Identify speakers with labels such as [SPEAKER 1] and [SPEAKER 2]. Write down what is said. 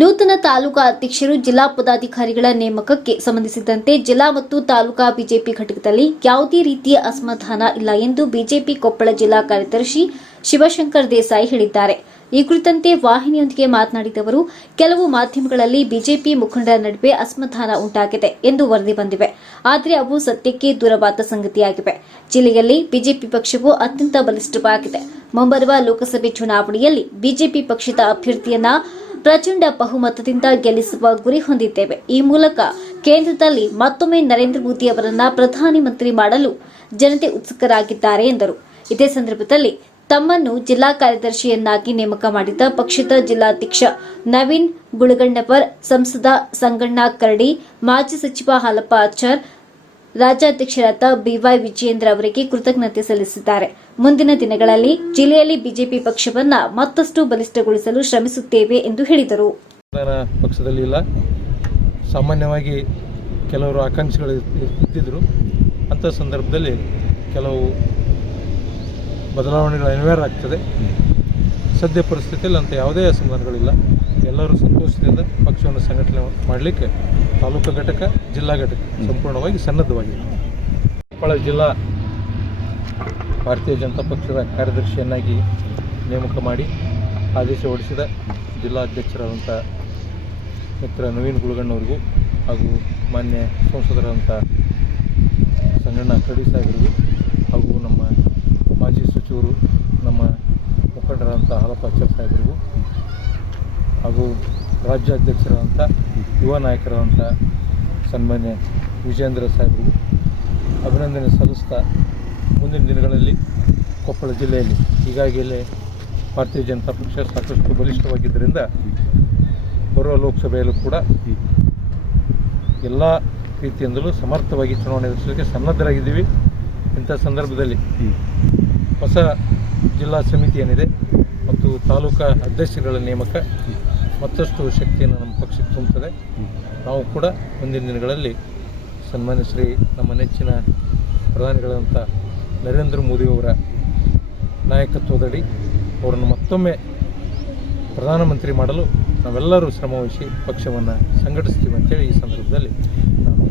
[SPEAKER 1] ನೂತನ ತಾಲೂಕಾ ಅಧ್ಯಕ್ಷರು ಜಿಲ್ಲಾ ಪದಾಧಿಕಾರಿಗಳ ನೇಮಕಕ್ಕೆ ಸಂಬಂಧಿಸಿದಂತೆ ಜಿಲ್ಲಾ ಮತ್ತು ತಾಲೂಕಾ ಬಿಜೆಪಿ ಘಟಕದಲ್ಲಿ ಯಾವುದೇ ರೀತಿಯ ಅಸಮಾಧಾನ ಇಲ್ಲ ಎಂದು ಬಿಜೆಪಿ ಕೊಪ್ಪಳ ಜಿಲ್ಲಾ ಕಾರ್ಯದರ್ಶಿ ಶಿವಶಂಕರ್ ದೇಸಾಯಿ ಹೇಳಿದ್ದಾರೆ. ಈ ಕುರಿತಂತೆ ವಾಹಿನಿಯೊಂದಿಗೆ ಮಾತನಾಡಿದ ಅವರು, ಕೆಲವು ಮಾಧ್ಯಮಗಳಲ್ಲಿ ಬಿಜೆಪಿ ಮುಖಂಡರ ನಡುವೆ ಅಸಮಾಧಾನ ಉಂಟಾಗಿದೆ ಎಂದು ವರದಿ ಬಂದಿವೆ. ಆದರೆ ಅವು ಸತ್ಯಕ್ಕೆ ದೂರವಾದ ಸಂಗತಿಯಾಗಿವೆ. ಜಿಲ್ಲೆಯಲ್ಲಿ ಬಿಜೆಪಿ ಪಕ್ಷವು ಅತ್ಯಂತ ಬಲಿಷ್ಠವಾಗಿದೆ. ಮುಂಬರುವ ಲೋಕಸಭೆ ಚುನಾವಣೆಯಲ್ಲಿ ಬಿಜೆಪಿ ಪಕ್ಷದ ಅಭ್ಯರ್ಥಿಯನ್ನ ಪ್ರಚಂಡ ಬಹುಮತದಿಂದ ಗೆಲ್ಲಿಸುವ ಗುರಿ ಹೊಂದಿದ್ದೇವೆ. ಈ ಮೂಲಕ ಕೇಂದ್ರದಲ್ಲಿ ಮತ್ತೊಮ್ಮೆ ನರೇಂದ್ರ ಮೋದಿ ಅವರನ್ನ ಪ್ರಧಾನಿ ಮಂತ್ರಿ ಮಾಡಲು ಜನತೆ ಉತ್ಸುಕರಾಗಿದ್ದಾರೆ ಎಂದರು. ಇದೇ ಸಂದರ್ಭದಲ್ಲಿ ತಮ್ಮನ್ನು ಜಿಲ್ಲಾ ಕಾರ್ಯದರ್ಶಿಯನ್ನಾಗಿ ನೇಮಕ ಮಾಡಿದ ಪಕ್ಷದ ಜಿಲ್ಲಾಧ್ಯಕ್ಷ ನವೀನ್ ಗುಳಗಣ್ಣವರ್, ಸಂಸದ ಸಂಗಣ್ಣ ಕರಡಿ, ಮಾಜಿ ಸಚಿವ ಹಾಲಪ್ಪ ಆಚಾರ್ ರಾಜ್ಯಾಧ್ಯಕ್ಷರಾದ ಬಿವೈ ವಿಜಯೇಂದ್ರ ಅವರಿಗೆ ಕೃತಜ್ಞತೆ ಸಲ್ಲಿಸಿದ್ದಾರೆ. ಮುಂದಿನ ದಿನಗಳಲ್ಲಿ ಜಿಲ್ಲೆಯಲ್ಲಿ ಬಿಜೆಪಿ ಪಕ್ಷವನ್ನ ಮತ್ತಷ್ಟು ಬಲಿಷ್ಠಗೊಳಿಸಲು ಶ್ರಮಿಸುತ್ತೇವೆ ಎಂದು ಹೇಳಿದರು.
[SPEAKER 2] ಪಕ್ಷದಲ್ಲಿ ಇಲ್ಲ. ಸಾಮಾನ್ಯವಾಗಿ ಕೆಲವರು ಆಕಾಂಕ್ಷಿಗಳು ಇರ್- ಇದ್ದಿದ್ರು. ಅಂಥ ಸಂದರ್ಭದಲ್ಲಿ ಕೆಲವು ಬದಲಾವಣೆಗಳು ಅನಿವಾರ್ಯ ಆಗ್ತದೆ. ಸದ್ಯ ಪರಿಸ್ಥಿತಿಯಲ್ಲಿ ಅಂತ ಯಾವುದೇ ಅಸಮಾಧಾನಗಳಿಲ್ಲ. ಎಲ್ಲರೂ ಸಂತೋಷದಿಂದ ಪಕ್ಷವನ್ನು ಸಂಘಟನೆ ಮಾಡಲಿಕ್ಕೆ ತಾಲೂಕು ಘಟಕ, ಜಿಲ್ಲಾ ಘಟಕ ಸಂಪೂರ್ಣವಾಗಿ ಸನ್ನದ್ಧವಾಗಿದೆ ಕೊಪ್ಪಳ ಜಿಲ್ಲಾ ಭಾರತೀಯ ಜನತಾ ಪಕ್ಷದ ಕಾರ್ಯದರ್ಶಿಯನ್ನಾಗಿ ನೇಮಕ ಮಾಡಿ ಆದೇಶ ಹೊರಡಿಸಿದ ಜಿಲ್ಲಾಧ್ಯಕ್ಷರಾದಂಥ ಮಿತ್ರ ನವೀನ್ ಗುಳಗಣ್ಣವ್ರಿಗೂ ಹಾಗೂ ಮಾನ್ಯ ಸಂಸದರಾದಂಥ ಸಂಗಣ್ಣ ಕರಡಿ ಸಾಹೇಬರಿಗೂ ಹಾಗೂ ನಮ್ಮ ಮಾಜಿ ಸಚಿವರು ನಮ್ಮ ಮುಖಂಡರಾದಂಥ ಸಾಹೇಬರಿಗೂ ಹಾಗೂ ರಾಜ್ಯಾಧ್ಯಕ್ಷರಾದಂಥ, ಯುವ ನಾಯಕರಾದಂಥ ಸನ್ಮಾನ್ಯ ವಿಜೇಂದ್ರ ಸಾಹೇಬರು ಅಭಿನಂದನೆ ಸಲ್ಲಿಸ್ತಾ ಮುಂದಿನ ದಿನಗಳಲ್ಲಿ ಕೊಪ್ಪಳ ಜಿಲ್ಲೆಯಲ್ಲಿ ಈಗಾಗಲೇ ಭಾರತೀಯ ಜನತಾ ಪಕ್ಷ ಸಾಕಷ್ಟು ಬಲಿಷ್ಠವಾಗಿದ್ದರಿಂದ ಬರುವ ಲೋಕಸಭೆಯಲ್ಲೂ ಕೂಡ ಎಲ್ಲ ರೀತಿಯಿಂದಲೂ ಸಮರ್ಥವಾಗಿ ಚುನಾವಣೆ ಎದುರಿಸಲಿಕ್ಕೆ ಸನ್ನದ್ಧರಾಗಿದ್ದೀವಿ. ಇಂಥ ಸಂದರ್ಭದಲ್ಲಿ ಹೊಸ ಜಿಲ್ಲಾ ಸಮಿತಿ ಏನಿದೆ ಮತ್ತು ತಾಲೂಕಾ ಅಧ್ಯಕ್ಷರುಗಳ ನೇಮಕ ಮತ್ತಷ್ಟು ಶಕ್ತಿಯನ್ನು ನಮ್ಮ ಪಕ್ಷಕ್ಕೆ ತುಂಬುತ್ತದೆ. ನಾವು ಕೂಡ ಮುಂದಿನ ದಿನಗಳಲ್ಲಿ ಸನ್ಮಾನ್ಯ ಶ್ರೀ ನಮ್ಮ ನೆಚ್ಚಿನ ಪ್ರಧಾನಿಗಳಂಥ ನರೇಂದ್ರ ಮೋದಿಯವರ ನಾಯಕತ್ವದಡಿ ಅವರನ್ನು ಮತ್ತೊಮ್ಮೆ ಪ್ರಧಾನಮಂತ್ರಿ ಮಾಡಲು ನಾವೆಲ್ಲರೂ ಶ್ರಮವಹಿಸಿ ಪಕ್ಷವನ್ನು ಸಂಘಟಿಸ್ತೀವಿ ಅಂತೇಳಿ ಈ ಸಂದರ್ಭದಲ್ಲಿ ನಾನು